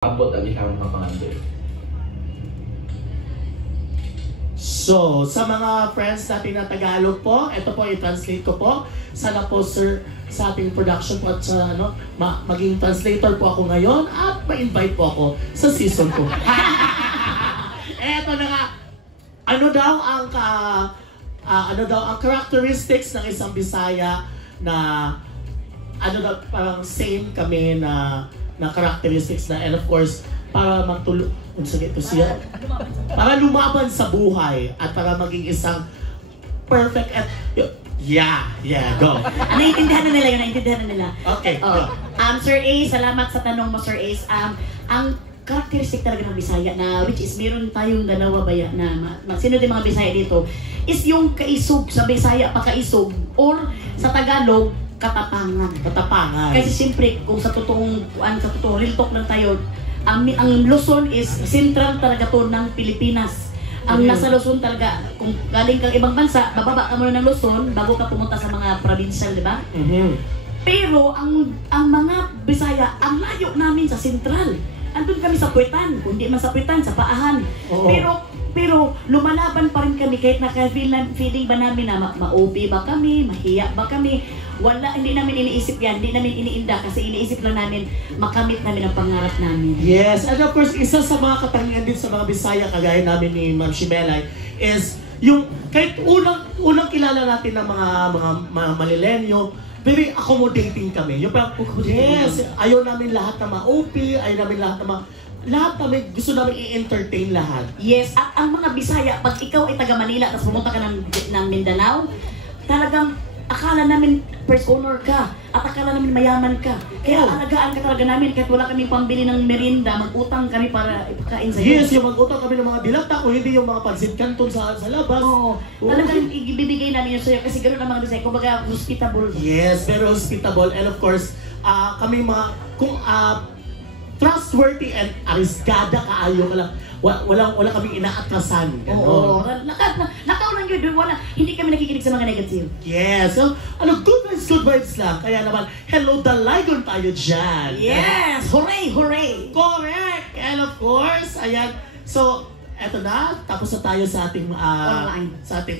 Abot ang ikang kapangandoy. So, sa mga friends natin na Tagalog po, ito po i-translate ko po. Sana po sir sa ating production po at sa maging translator po ako ngayon at ma-invite po ako sa season ko. Eto na nga. Ano daw ang characteristics ng isang Bisaya na parang same kami na characteristics na, and of course para para lumaban sa buhay at para maging isang perfect at go. Naiintindihan na nila. Okay, go. Sir Ace, salamat sa tanong mo, Sir Ace. Ang characteristic talaga ng Bisaya na which is meron tayong dalawa baya na sino din mga Bisaya dito is yung kaisog sa Bisaya, pakaisog, or sa Tagalog katapangan. Kasi siyempre kung sa totoong real talk lang tayo, ang Luzon is central talaga to ng Pilipinas. Ang nasa Luzon talaga, kung galing kang ibang bansa, bababa ka muna ng Luzon bago ka pumunta sa mga provincial, di ba? Pero ang mga Bisaya, ang layo namin sa central. Andun kami sa Puwetan, kundi man sa Puwetan, sa Paahan. Pero lumalaban pa rin kami kahit feeling ba namin na ma-OP ba kami, mahiya ba kami. Hindi namin iniisip yan, hindi namin iniinda kasi iniisip lang namin makamit namin ang pangarap namin. Yes, and of course, isa sa mga katangian din sa mga Bisaya kagaya namin ni Ma'am Shimelay is yung kahit unang kilala natin ng mga malilenyo, very accommodating kami. Yung parang, yes, ayaw namin lahat na ma-OP, ayaw namin lahat na lahat namin, gusto namin i-entertain lahat. Yes, at ang mga Bisaya, pag ikaw ay taga Manila, tapos pumunta ka ng Mindanao, talagang akala namin first owner ka, at akala namin mayaman ka. Kaya alagaan ka talaga namin, kahit wala kaming pambili ng merienda, mag-utang kami para ipakain sa'yo. Yes, yung mag-utang kami ng mga dilata, kung hindi yung mga pansit canton sa labas. Talagang ibibigay namin yun sa'yo, kasi gano'n ang mga Bisaya, kumbaga hospitable. Yes, very hospitable, and of course, kami mga, trustworthy and arriesgada kaayo ka lang. Wala kaming inaatrasan. Oo. Nakaw lang yun. Hindi kami nakikinig sa mga negative. Yes. So, good vibes lang. Kaya naman, hello Daligon tayo dyan. Yes! Hooray! Correct! And of course, ayan. So, eto na. Tapos na tayo sa ating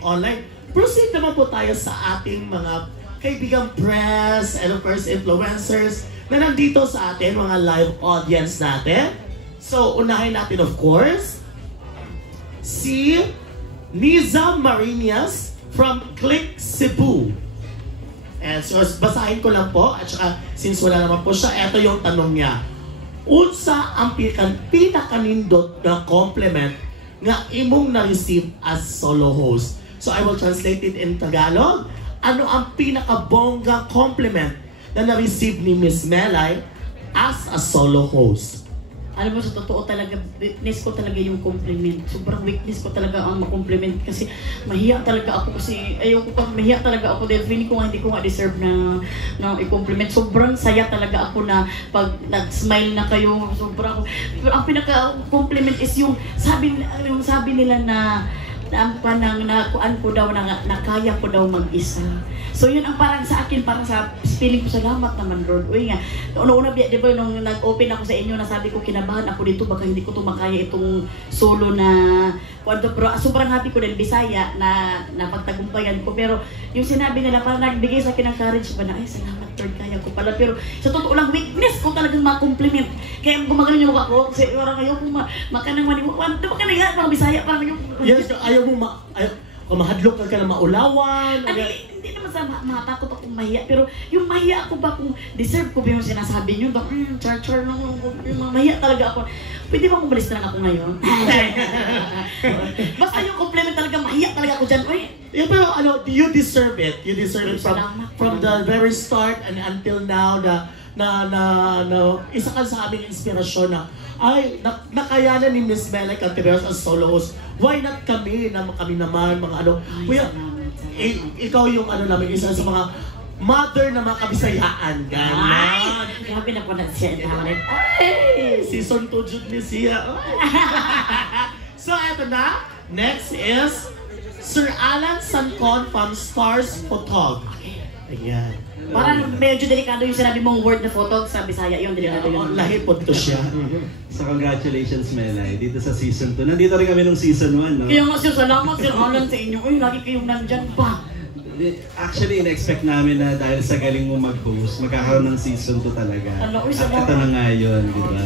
online. Proceed naman po tayo sa ating mga kaibigang press and of course influencers na nandito sa atin, mga live audience natin. So, unahin natin of course, si Niza Marinas from Click Cebu. And so, basahin ko lang po, at saka since wala naman po siya, eto yung tanong niya. Unsa ang pinakanindot na compliment nga imong na-receive as solo host? So, I will translate it in Tagalog. Ano ang pinakabongga compliment na na-receive ni Miss Melay as a solo host? Alam mo, sa totoo talaga, weakness ko talaga yung compliment. Sobrang weakness ko talaga ang ma-compliment kasi mahiya talaga ako mahiya talaga ako dahil feeling ko hindi ko nga deserve na i-compliment. Sobrang saya talaga ako na pag nag-smile na kayo, sobrang pero ang pinaka-compliment is yung sabi nila na nakuan ko daw na kaya ko daw mag-isa. So yun ang parang sa akin, parang sa feeling ko, salamat naman Lord. Uy nga, una di ba nung nag-open ako sa inyo, nasabi ko kinabahan ako dito, baka hindi ko makaya itong solo na kwento. Pero sobrang happy ko dahil Bisaya na pagtagumpayan ko. Pero yung sinabi nila, parang nagbigay sa akin ng courage ba na, ay salamat Lord, kaya ko pala. Pero sa totoo lang, weakness ko talagang ma-compliment. Kaya gumagano yung mukha ko, kasi parang ayaw ko makanang manimukuan. Diba ka na yan, mga Bisaya, parang yung... Yes, ayaw mo mahadlok ka na maulawan. Hindi naman sa matakot akong mahiya, pero yung mahiya ako ba kung deserve ko ba yung sinasabi nyo, char lang yung mahiya talaga ako. Pwede ba umalis na lang ako ngayon? Basta yung compliment talaga, mahiya talaga ako dyan. Uy, pero you deserve it. You deserve it from the very start and until now na isa ka sa aming inspirasyon na nakayanan ni Miss Melay Cantiveros as solo host. Why not kami naman mga ikaw yung namin isa sa mga mother na mga Kabisayaan. Ganon. Grabe na po na siya. Season 2 jud ni siya. So eto na. Next is Sir Alan Sancon from Stars Photog. Ayan. Parang medyo delikado yung sinabi mong word na photo sa Bisaya, yung delikado yun. Lahi po to siya. So congratulations, Melay, dito sa season 2. Nandito rin kami nung season 1, no? Kaya nga sir, salamat Sir Alan sa inyo. Uy, lagi kayong nandyan pa. Actually, in-expect namin na dahil sa galing mo mag-host, magkakaroon ng season 2 talaga. Ano, uy, At salamat. ito na nga yun, di ba?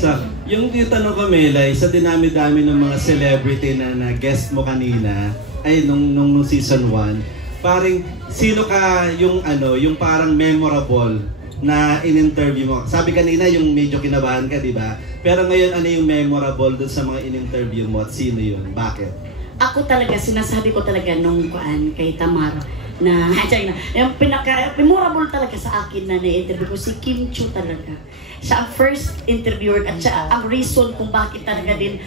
So, yung tanong ko, Melay, sa dinami-dami ng mga celebrity na guest mo kanina, ay nung season 1, parang sino ka yung yung parang memorable na in-interview mo? Sabi kanina yung medyo kinabahan ka, di ba? Pero ngayon, ano yung memorable dun sa mga in-interview mo at sino yun? Bakit? Ako talaga, sinasabi ko talaga nung kay Tamar na, yung pinaka-memorable talaga sa akin na na-interview ko, si Kim Chu talaga. Siya ang first interviewer at siya ang reason kung bakit talaga din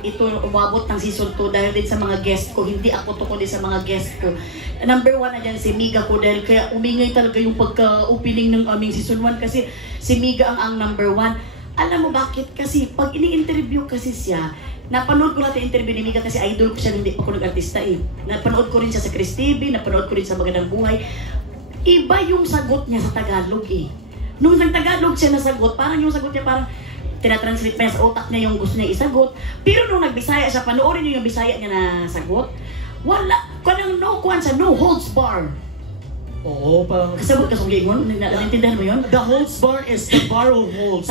ito umabot ng season 2 dahil din sa mga guest ko, hindi ako to kundi sa mga guest ko. Number 1 na dyan si Miga ko dahil kaya umingay talaga yung pagka-opening ng aming season 1 kasi si Miga ang number 1. Alam mo bakit? Kasi pag ini-interview kasi siya, napanood ko lahat yung interview ni Miga kasi idol ko siya, hindi pa ako nag-artista eh. Napanood ko rin siya sa Chris TV, napanood ko rin sa Magandang Buhay. Iba yung sagot niya sa Tagalog eh. Nung nag-Tagalog siya nasagot, parang yung sagot niya parang tinatranslate pa niya sa otak niya yung gusto niya isagot. Pero nung nag-Bisaya siya, panoorin niyo yung Bisaya niya na sagot, wala, kanang no holds bar. Oo, parang... Kasabot ka sa lingon, naintindihan mo yun? The holds bar is the bar of holds.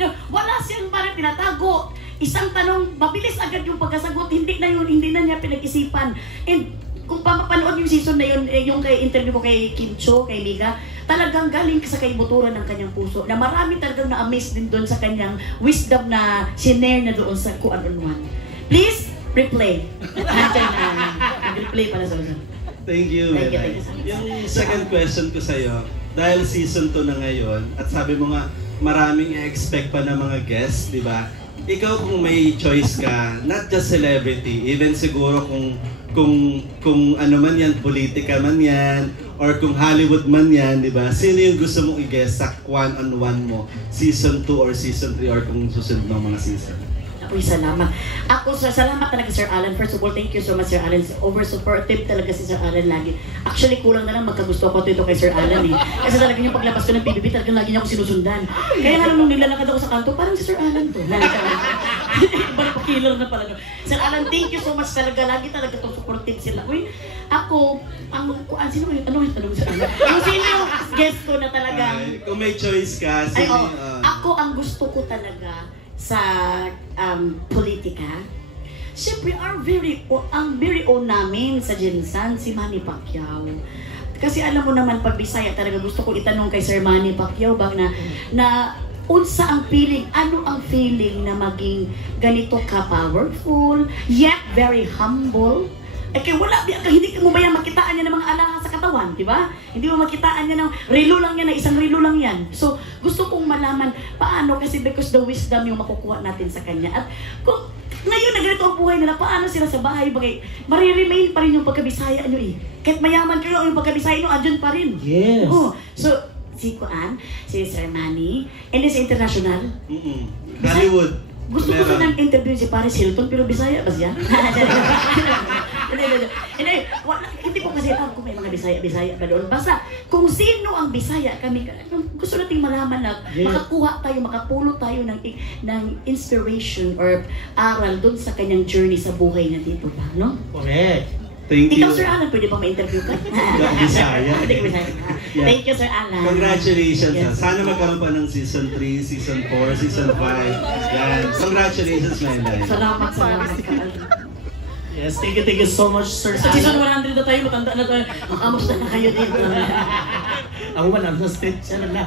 No, wala siyang parang tinatago. Isang tanong, mabilis agad yung pagkasagot, hindi na niya pinag-isipan. And kung mapapanood yung season na yun, yung kay interview ko kay Kim Cho, kay Miga, talagang galing sa kaibuturan ng kanyang puso na marami talagang na-amaze din doon sa kanyang wisdom na sinare na doon sa kuan-on-one. Please, replay. Replay pala sa usan. Thank you, Melay. Yung second question ko sa'yo, dahil season 2 na ngayon, at sabi mo nga, maraming i-expect pa ng mga guests, di ba? Ikaw kung may choice ka, not just celebrity, even siguro kung ano man yan, politika man yan, or kung Hollywood man yan, di ba? Sino yung gusto mong i-guest sa one-on-one mo? Season 2 or season 3 or kung susunod ng mga season? Uy, salamat. Ako, salamat talaga Sir Alan. First of all, thank you so much Sir Alan. Over-supportive talaga si Sir Alan lagi. Actually, kulang na lang magkagusto ko dito kay Sir Alan eh. Kasi talaga yung paglabas ko ng PBB, talagang lagi niya ako sinusundan. Kaya nga nung nilalakad ako sa kanto, parang si Sir Alan to. Ibang pakilaw na pala. Sir Alan, thank you so much talaga. Lagi talaga itong supportive sila. Uy, ako, sino yung tanong Sir Alan? Yung sino yung guest ko na talaga. Kung may choice ka, sino ako ang gusto ko talaga sa politika. Siyempre, ang very own namin sa Jinsan, si Manny Pacquiao. Kasi alam mo naman, pag Bisaya talaga gusto ko itanong kay Sir Manny Pacquiao na unsa ang feeling, ano ang feeling na maging ganito ka-powerful, yet very humble. Kaya hindi mo ba yan makitaan niya ng mga alahas sa katawan, di ba? Hindi mo makitaan niya ng relo lang yan, na isang relo lang yan. So, gusto kong malaman paano, kasi because the wisdom yung makukuha natin sa kanya. At kung ngayon na ganito ang buhay nila, paano sila sa bahay, mariremain pa rin yung pagkabisaya nyo eh. Kahit mayaman kayo, yung pagkabisaya nyo, andyan pa rin. Yes. So, si Sir Manny, and is international. Hollywood. Gusto ko na interview si Paris Hilton, pero Bisaya ba siya? Hindi ko kasi alam kung may mga Bisaya pa doon. Basta, kung sino ang Bisaya, gusto nating malaman na makakuha tayo, makapulot tayo ng inspiration or aral doon sa kanyang journey sa buhay na dito pa, no? Correct. Thank you. Ikaw, Sir Alan, pwede pa ma-interview ka? Bisaya. Thank you, Sir Alan. Congratulations. Yes. Sana magkaroon pa ng season 3, season 4, season 5. Yan. Congratulations, Melay. Salamat ka, Alan. Yes, thank you so much, Sir Sa season Alan. 100 na tayo, matanda na tayo. Kamusta na kayo dito? Ang 100 stage na.